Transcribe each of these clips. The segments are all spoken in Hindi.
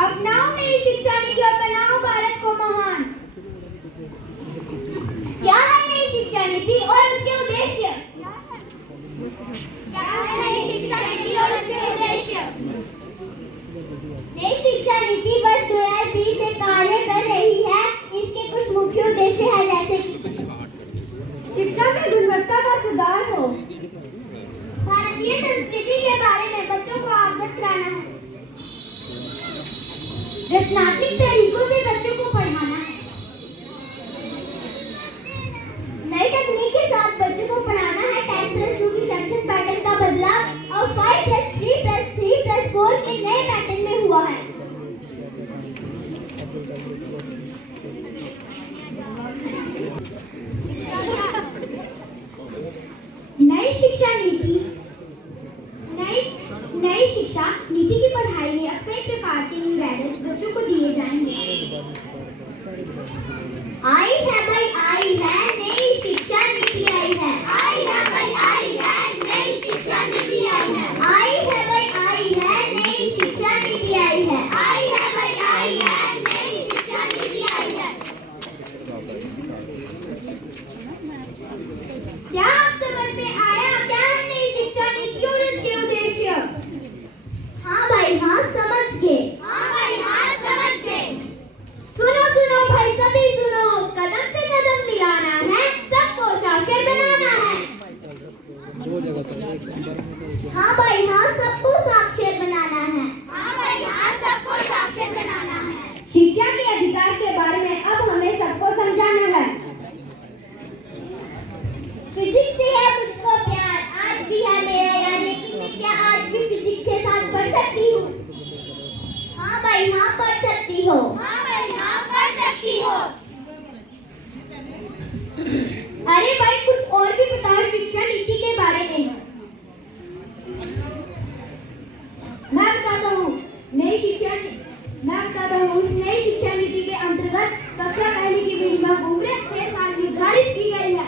अपनाओ नई शिक्षा नीति और बनाओ भारत को महान। क्या है नई शिक्षा नीति और उसके उद्देश्य? क्या है नई शिक्षा नीति और उसके उद्देश्य? नई शिक्षा नीति वर्ष 2020 से कार्य कर रही है। इसके कुछ मुख्य उद्देश्य हैं, जैसे कि शिक्षा में गुणवत्ता का सुधार हो, भारतीय संस्कृति के बारे में बच्चों को अवगत कराना है, रचनात्मक तरीकों से बच्चों को पढ़ाना है, नई तकनीक के साथ बच्चों को पढ़ाना है, 10+2 की शैक्षणिक पैटर्न का बदलाव और 5+3+3+4 के नए पैटर्न में हुआ है। नई शिक्षा नीति की पढ़ाई में अब कई प्रकार के न्यू गाइडेंस बच्चों को दिए जाएंगे। आई है भाई आई है नई शिक्षा नीति आई है। आई है भाई आई है नई शिक्षा नीति आई है। आई है भाई आई है नई शिक्षा नीति आई है। आई है भाई आई है नई शिक्षा नीति आई है। क्या आप समझ में आया क्या है नई शिक्षा नीति और इसके उद्देश्य? हाँ भाई हाँ समझ गए। हाँ भाई हाँ समझ गए। सुनो सुनो भाई सभी सुनो, कदम से कदम मिलाना है, सबको साक्षर बनाना है। हाँ भाई हाँ सबको साक्षर बनाना है। हाँ भाई हाँ सबको साक्षर बनाना है। शिक्षा के अधिकार के बारे में अब हमें सबको समझाना है। फिजिक्स से है मुझको प्यार, आज भी है मेरा यार, लेकिन मैं क्या आज भी फिजिक्स के साथ पढ़ सकती हूँ? हाँ भाई हाँ पढ़ सकती हो। हाँ भाई हाँ पढ़ सकती हो। अरे भाई कुछ और भी बताओ शिक्षा नीति के बारे में। मैं बताता हूँ उस नई शिक्षा नीति के अंतर्गत कक्षा पहले की मिनिमम उम्र 6 साल निर्धारित की गई है।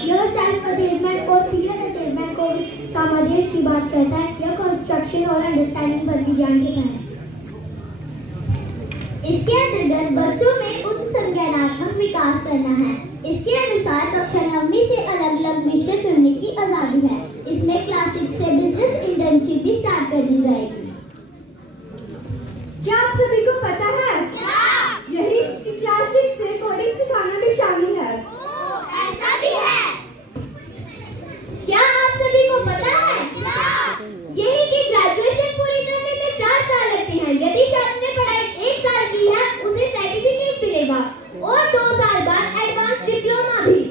यह सेल्फ असेसमेंट और पीयर असेसमेंट को समादेश की बात करता है। यह कंस्ट्रक्शन और अंडरस्टैंडिंग पर विज्ञान के तहत इसके अंतर्गत बच्चों में उच्च संज्ञानात्मक विकास करना है। इसके अनुसार कक्षा 9वीं से अलग अलग विषय चुनने की आजादी है। इसमें क्लास 6 से बिजनेस इंटर्नशिप भी स्टार्ट कर दी जाएगी। क्या आप सभी को पता है यही कि क्लास 6 से कोडिंग सिखाना भी शामिल है? ऐसा भी है। क्या आप सभी को पता है यही कि ग्रेजुएशन पूरी करने में 4 साल लगते हैं। यदि आपने पढ़ाई 1 साल की है उसे सर्टिफिकेट मिलेगा और 2 साल बाद एडवांस डिप्लोमा भी।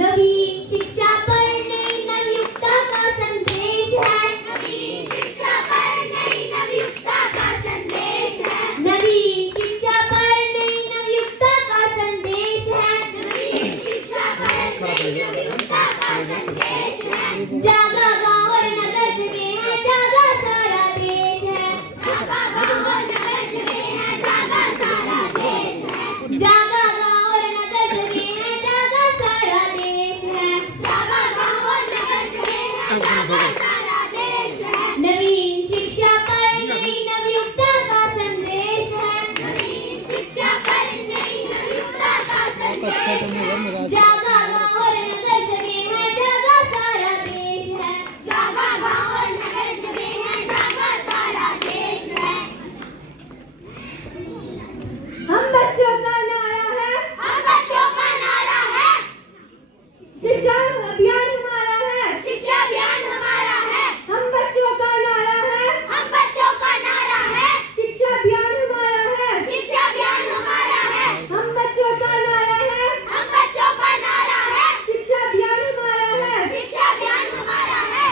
नवीन शिक्षा पर नई नवयुक्ता का संदेश है। नवीन शिक्षा पर नई नवयुक्ता का संदेश है। नवीन शिक्षा पर नई नवयुक्ता का संदेश है। नवीन शिक्षा पर नई नवयुक्ता का संदेश है। जागा गांव और नगर जगे हैं, जागा सारा देश है। जागा गांव और नगर जगे हैं, जागा सारा देश है। जागा गांव और नगर जगे हैं, जागा सारा देश है। जागा गांव और नगर जगे हैं, जागा सारा देश है। नवीन शिक्षा पर नई नवयुक्ता का संदेश है। नवीन शिक्षा पर नई नवयुक्ता का संदेश है। जागा गांव और नगर जगे हैं, जागा सारा देश है। जागा गांव और नगर जगे हैं, जागा सारा देश है। हम बच्चों का नारा है। हम बच्चों का नारा है। शिक्षा अभियान हमारा है। शिक्षा अभियान हमारा है। हम बच्चों का नारा है। हम बच्चों का नारा है। शिक्षा अभियान हमारा है। शिक्षा अभियान हमारा है। हम बच्चों का नारा है। हम बच्चों का नारा है। शिक्षा अभियान हमारा है। शिक्षा अभियान हमारा है।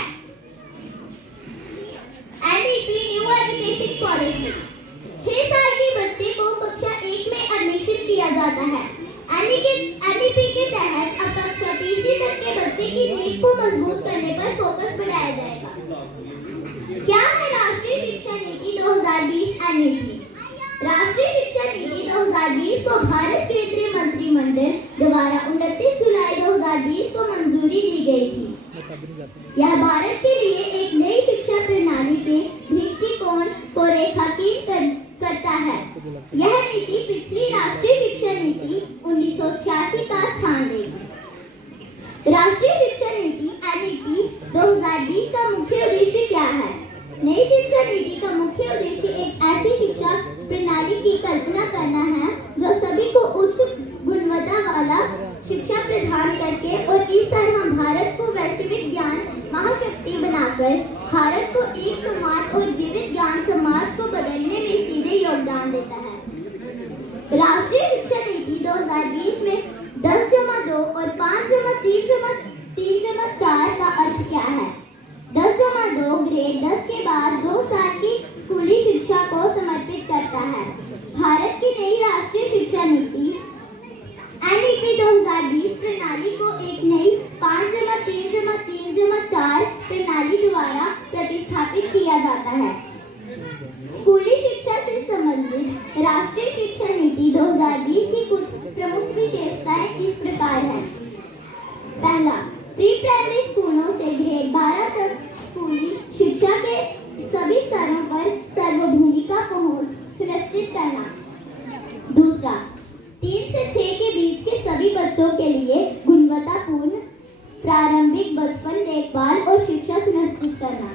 एनईपी न्यू एजुकेशन पॉलिसी 6 साल के बच्चे को कक्षा 1 में एडमिशन दिया जाता है। एनईपी के तहत अब कक्षा 3 तक के बच्चे की नींव को मजबूत करने पर फोकस बढ़ाया जाएगा। क्या है राष्ट्रीय शिक्षा नीति 2020 एनईपी? राष्ट्रीय शिक्षा नीति 2020 को भारत केंद्रीय मंत्रिमंडल द्वारा 29 जुलाई 2020 2020 को मंजूरी दी गई थी। यह भारत के लिए एक नई शिक्षा प्रणाली के दृष्टिकोण को रेखांकित करता है। यह नीति पिछली राष्ट्रीय शिक्षा नीति 1986 का स्थान लेगी। राष्ट्रीय शिक्षा नीति (एनईपी) 2020 का मुख्य उद्देश्य क्या है? नई शिक्षा नीति का मुख्य उद्देश्य एक ऐसी शिक्षा प्रणाली की कल्पना करना है जो सभी को उच्च गुणवत्ता वाला शिक्षा प्रदान करके और इस तरह भारत को वैश्विक ज्ञान महाशक्ति बनाकर भारत को एक समान और जीवित ज्ञान समाज को बदलने में सीधे योगदान देता है। राष्ट्रीय शिक्षा नीति 2020 में 10+2 और 5+3+4 का अर्थ क्या है? 10+2 ग्रेड 10 के बाद 2 साल की स्कूली शिक्षा को समर्पित करता है। भारत की नई राष्ट्रीय शिक्षा नीति एनईपी 2020 प्रणाली को एक नई 5+3+3+4 प्रणाली द्वारा प्रतिस्थापित किया जाता है। स्कूली शिक्षा से संबंधित राष्ट्रीय शिक्षा नीति 2020 की कुछ प्रमुख विशेषताएं इस प्रकार हैं। पहला, प्री प्राइमरी स्कूलों से ग्रेड 12 तक स्कूली शिक्षा के सभी स्तरों पर सार्वभौमिक पहुंच सुनिश्चित करना। दूसरा, 3 से 6 के बीच के सभी बच्चों के लिए गुणवत्तापूर्ण प्रारंभिक बचपन देखभाल और शिक्षा सुनिश्चित करना।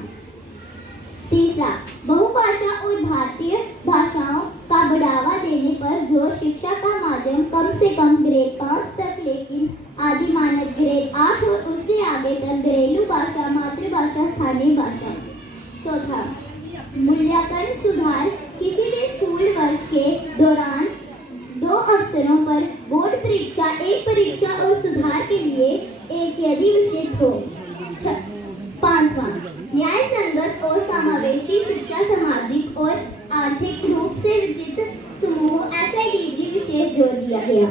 तीसरा, बहुभाषा और भारतीय भाषाओं का बढ़ावा देने पर जोर, शिक्षा का माध्यम कम से कम ग्रेड 5 तक लेकिन आदि मानक ग्रेड 8 और उससे आगे तक घरेलू भाषा, मातृभाषा, स्थानीय भाषा। चौथा, मूल्यांकन सुधार, किसी भी स्कूल वर्ष के दौरान 2 अवसरों पर बोर्ड परीक्षा, एक परीक्षा और सुधार के लिए एक यदि विषय हो। 5वां, न्याय संगत और समावेशी शिक्षा, सामाजिक और आर्थिक रूप से विचित्र समूहों (SIDG) विशेष जोर दिया गया।